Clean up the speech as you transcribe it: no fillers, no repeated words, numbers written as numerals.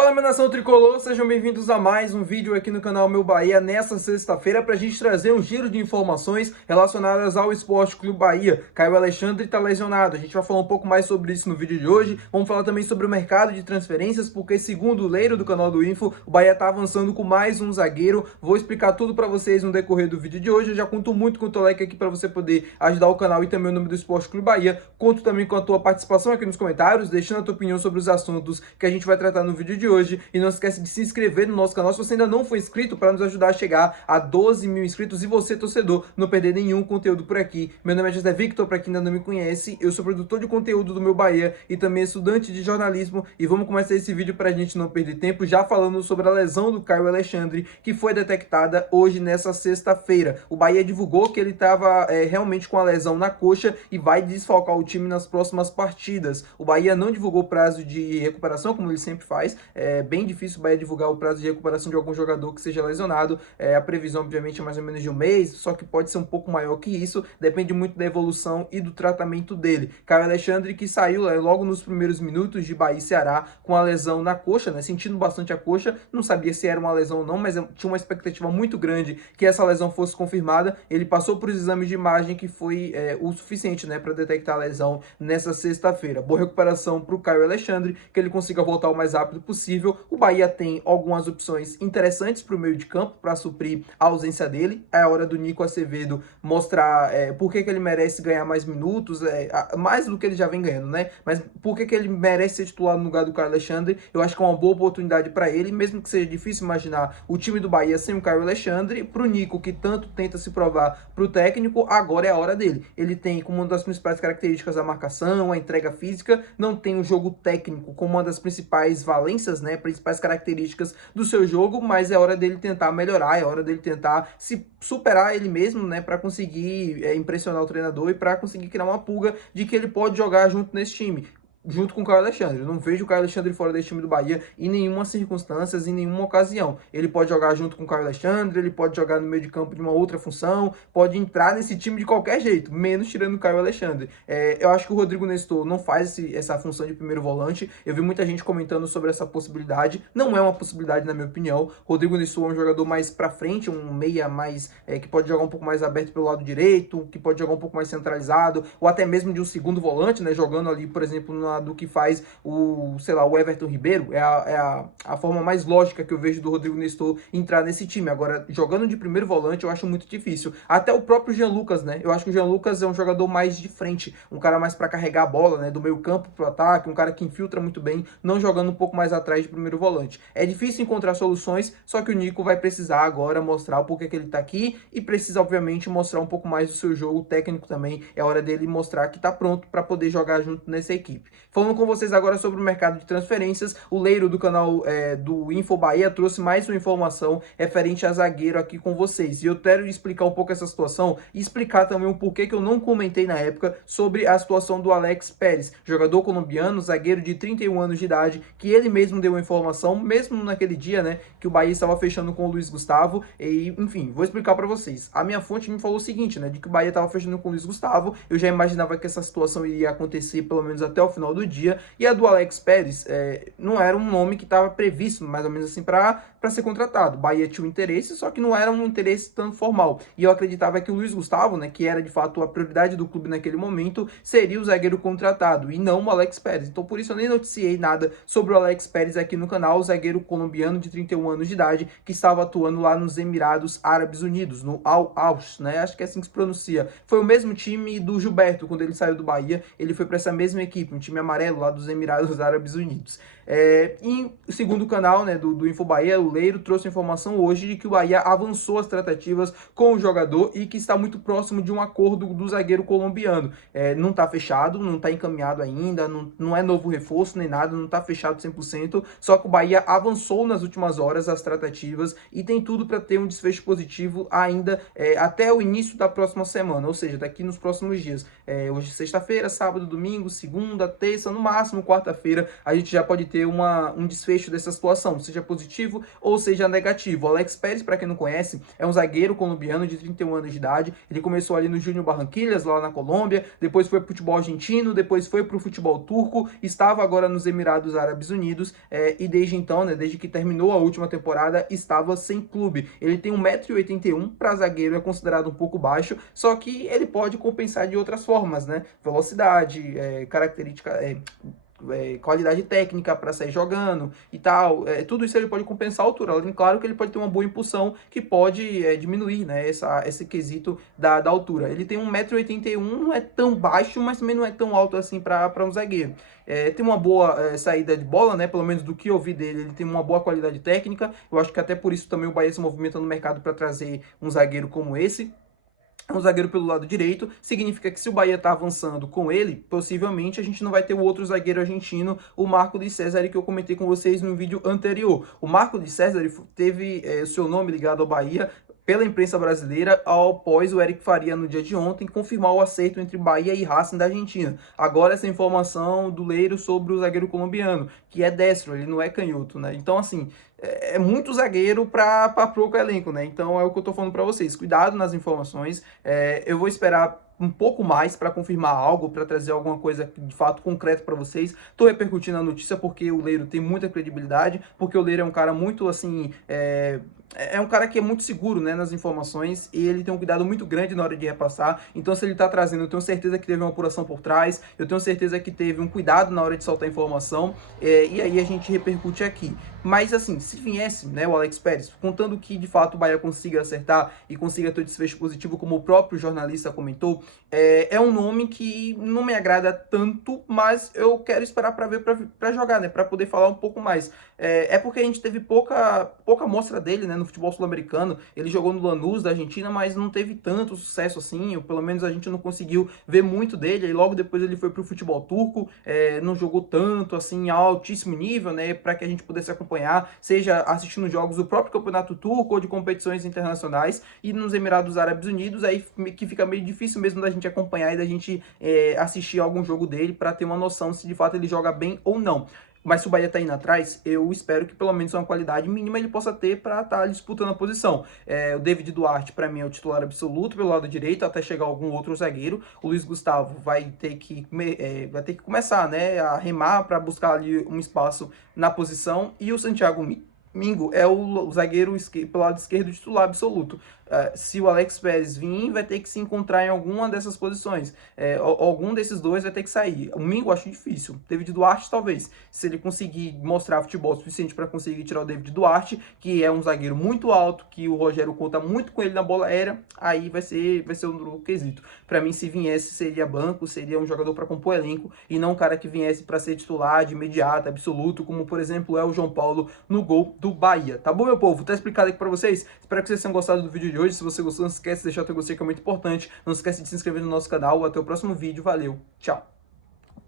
Fala, minha nação tricolor, sejam bem-vindos a mais um vídeo aqui no canal Meu Bahia nesta sexta-feira para a gente trazer um giro de informações relacionadas ao Esporte Clube Bahia. Caio Alexandre está lesionado, a gente vai falar um pouco mais sobre isso no vídeo de hoje. Vamos falar também sobre o mercado de transferências, porque segundo o Leiro do canal do Info, o Bahia está avançando com mais um zagueiro. Vou explicar tudo para vocês no decorrer do vídeo de hoje. Eu já conto muito com o teu like aqui para você poder ajudar o canal e também o nome do Esporte Clube Bahia. Conto também com a tua participação aqui nos comentários, deixando a tua opinião sobre os assuntos que a gente vai tratar no vídeo de hoje. E não esquece de se inscrever no nosso canal se você ainda não for inscrito, para nos ajudar a chegar a 12 mil inscritos e você, torcedor, não perder nenhum conteúdo por aqui. Meu nome é José Victor, para quem ainda não me conhece, eu sou produtor de conteúdo do Meu Bahia e também estudante de jornalismo. E vamos começar esse vídeo para a gente não perder tempo, já falando sobre a lesão do Caio Alexandre, que foi detectada hoje nessa sexta-feira. O Bahia divulgou que ele estava realmente com a lesão na coxa e vai desfalcar o time nas próximas partidas. O Bahia não divulgou prazo de recuperação, como ele sempre faz. É bem difícil o Bahia divulgar o prazo de recuperação de algum jogador que seja lesionado. A previsão, obviamente, é mais ou menos de um mês, só que pode ser um pouco maior que isso, depende muito da evolução e do tratamento dele. Caio Alexandre, que saiu logo nos primeiros minutos de Bahia e Ceará com a lesão na coxa, né, sentindo bastante a coxa, não sabia se era uma lesão ou não, mas tinha uma expectativa muito grande que essa lesão fosse confirmada. Ele passou por os exames de imagem, que foi o suficiente, né, para detectar a lesão nessa sexta-feira. Boa recuperação para o Caio Alexandre, que ele consiga voltar o mais rápido possível. O Bahia tem algumas opções interessantes para o meio de campo, para suprir a ausência dele. É a hora do Nico Acevedo mostrar por que ele merece ganhar mais minutos, mais do que ele já vem ganhando, né? Mas por que ele merece ser titular no lugar do Caio Alexandre. Eu acho que é uma boa oportunidade para ele, mesmo que seja difícil imaginar o time do Bahia sem o Caio Alexandre. Para o Nico, que tanto tenta se provar para o técnico, agora é a hora dele. Ele tem como uma das principais características a marcação, a entrega física, não tem o jogo técnico como uma das principais valências, né, principais características do seu jogo, mas é hora dele tentar melhorar, é hora dele tentar se superar ele mesmo, né, para conseguir impressionar o treinador e para conseguir criar uma pulga de que ele pode jogar junto nesse time, junto com o Caio Alexandre. Eu não vejo o Caio Alexandre fora desse time do Bahia em nenhuma circunstância, em nenhuma ocasião. Ele pode jogar junto com o Caio Alexandre, ele pode jogar no meio de campo de uma outra função, pode entrar nesse time de qualquer jeito, menos tirando o Caio Alexandre. Eu acho que o Rodrigo Nestor não faz essa função de primeiro volante. Eu vi muita gente comentando sobre essa possibilidade. Não é uma possibilidade, na minha opinião. Rodrigo Nestor é um jogador mais pra frente, um meia mais que pode jogar um pouco mais aberto pelo lado direito, que pode jogar um pouco mais centralizado, ou até mesmo de um segundo volante, né, jogando ali, por exemplo, do que faz o Everton Ribeiro. É a forma mais lógica que eu vejo do Rodrigo Nestor entrar nesse time. Agora, jogando de primeiro volante, eu acho muito difícil. Até o próprio Jean Lucas, né? Eu acho que o Jean Lucas é um jogador mais de frente, um cara mais para carregar a bola, né, do meio campo pro ataque, um cara que infiltra muito bem, não jogando um pouco mais atrás de primeiro volante. É difícil encontrar soluções, só que o Nico vai precisar agora mostrar o porquê que ele tá aqui e precisa, obviamente, mostrar um pouco mais do seu jogo técnico também. É hora dele mostrar que tá pronto para poder jogar junto nessa equipe. Falando com vocês agora sobre o mercado de transferências, o Leiro do canal do Info Bahia trouxe mais uma informação referente a zagueiro aqui com vocês. E eu quero explicar um pouco essa situação e explicar também o porquê que eu não comentei na época sobre a situação do Alex Pérez, jogador colombiano, zagueiro de 31 anos de idade, que ele mesmo deu a informação, mesmo naquele dia, né, que o Bahia estava fechando com o Luiz Gustavo. E, enfim, vou explicar para vocês. A minha fonte me falou o seguinte, né, de que o Bahia estava fechando com o Luiz Gustavo. Eu já imaginava que essa situação iria acontecer pelo menos até o final do dia. E a do Alex Pérez não era um nome que estava previsto, mais ou menos assim, para ser contratado. O Bahia tinha um interesse, só que não era um interesse tão formal. E eu acreditava que o Luiz Gustavo, né, que era de fato a prioridade do clube naquele momento, seria o zagueiro contratado e não o Alex Pérez. Então por isso eu nem noticiei nada sobre o Alex Pérez aqui no canal, o zagueiro colombiano de 31 anos de idade, que estava atuando lá nos Emirados Árabes Unidos, no Al-Ahly, né? Acho que é assim que se pronuncia. Foi o mesmo time do Gilberto, quando ele saiu do Bahia, ele foi para essa mesma equipe, um time amarelo lá dos Emirados Árabes Unidos. E segundo o canal, né, do Info Bahia, o Leiro trouxe informação hoje de que o Bahia avançou as tratativas com o jogador e que está muito próximo de um acordo do zagueiro colombiano. Não está fechado, não está encaminhado ainda, não é novo reforço nem nada, não está fechado 100%, só que o Bahia avançou nas últimas horas as tratativas e tem tudo para ter um desfecho positivo ainda até o início da próxima semana, ou seja, daqui nos próximos dias. Hoje é sexta-feira, sábado, domingo, segunda, terça, no máximo quarta-feira, a gente já pode ter ter um desfecho dessa situação, seja positivo ou seja negativo. O Alex Pérez, para quem não conhece, é um zagueiro colombiano de 31 anos de idade. Ele começou ali no Júnior Barranquillas, lá na Colômbia, depois foi para o futebol argentino, depois foi para o futebol turco, estava agora nos Emirados Árabes Unidos, e desde então, né, desde que terminou a última temporada, estava sem clube. Ele tem 1,81 m, para zagueiro é considerado um pouco baixo, só que ele pode compensar de outras formas, né? Velocidade, característica... qualidade técnica para sair jogando e tal, tudo isso ele pode compensar a altura. Além, claro, que ele pode ter uma boa impulsão que pode diminuir, né, esse quesito da altura. Ele tem 1,81 m, não é tão baixo, mas também não é tão alto assim para um zagueiro. Tem uma boa saída de bola, né, pelo menos do que eu vi dele, ele tem uma boa qualidade técnica. Eu acho que até por isso também o Bahia se movimenta no mercado para trazer um zagueiro como esse. Um zagueiro pelo lado direito, significa que se o Bahia tá avançando com ele, possivelmente a gente não vai ter o outro zagueiro argentino, o Marco de César, que eu comentei com vocês no vídeo anterior. O Marco de César teve o seu nome ligado ao Bahia pela imprensa brasileira após o Eric Faria, no dia de ontem, confirmar o acerto entre Bahia e Racing da Argentina. Agora essa informação do Leiro sobre o zagueiro colombiano, que é destro, ele não é canhoto, né? Então, assim, é muito zagueiro para pouco elenco, né? Então é o que eu tô falando para vocês. Cuidado nas informações. Eu vou esperar um pouco mais para confirmar algo, para trazer alguma coisa de fato concreta para vocês. Tô repercutindo a notícia porque o Leiro tem muita credibilidade, porque o Leiro é um cara muito assim, um cara que é muito seguro, né, nas informações, e ele tem um cuidado muito grande na hora de repassar. Então, se ele tá trazendo, eu tenho certeza que teve uma apuração por trás, eu tenho certeza que teve um cuidado na hora de soltar a informação, e aí a gente repercute aqui. Mas assim, se viesse, né, o Alex Pérez, contando que de fato o Bahia consiga acertar e consiga ter um desfecho positivo, como o próprio jornalista comentou, é um nome que não me agrada tanto, mas eu quero esperar para ver, para jogar, né, para poder falar um pouco mais. Porque a gente teve pouca amostra dele, né, no futebol sul-americano. Ele jogou no Lanús da Argentina, mas não teve tanto sucesso assim, ou pelo menos a gente não conseguiu ver muito dele. E logo depois ele foi para o futebol turco, não jogou tanto assim, a altíssimo nível, né, para que a gente pudesse acompanhar, seja assistindo jogos do próprio campeonato turco ou de competições internacionais. E nos Emirados Árabes Unidos, aí que fica meio difícil mesmo da gente acompanhar e da gente assistir algum jogo dele para ter uma noção se de fato ele joga bem ou não. Mas se o Bahia tá indo atrás, eu espero que pelo menos uma qualidade mínima ele possa ter para estar disputando a posição. O David Duarte, para mim, é o titular absoluto pelo lado direito, até chegar algum outro zagueiro. O Luiz Gustavo vai ter que começar, né, a remar para buscar ali um espaço na posição. E o Santiago Mingo é o zagueiro pelo lado esquerdo titular absoluto. Se o Alex Pérez vir, vai ter que se encontrar em alguma dessas posições. Algum desses dois vai ter que sair. O Mingo eu acho difícil. David Duarte, talvez. Se ele conseguir mostrar futebol suficiente para conseguir tirar o David Duarte, que é um zagueiro muito alto, que o Rogério conta muito com ele na bola aérea, aí vai ser um quesito. Para mim, se viesse, seria banco, seria um jogador para compor elenco, e não um cara que viesse para ser titular de imediato, absoluto, como, por exemplo, é o João Paulo no gol do Bahia. Tá bom, meu povo? Tá explicado aqui para vocês. Espero que vocês tenham gostado do vídeo de hoje. Se você gostou, não se esquece de deixar o teu gostei, que é muito importante. Não se esquece de se inscrever no nosso canal. Até o próximo vídeo. Valeu. Tchau.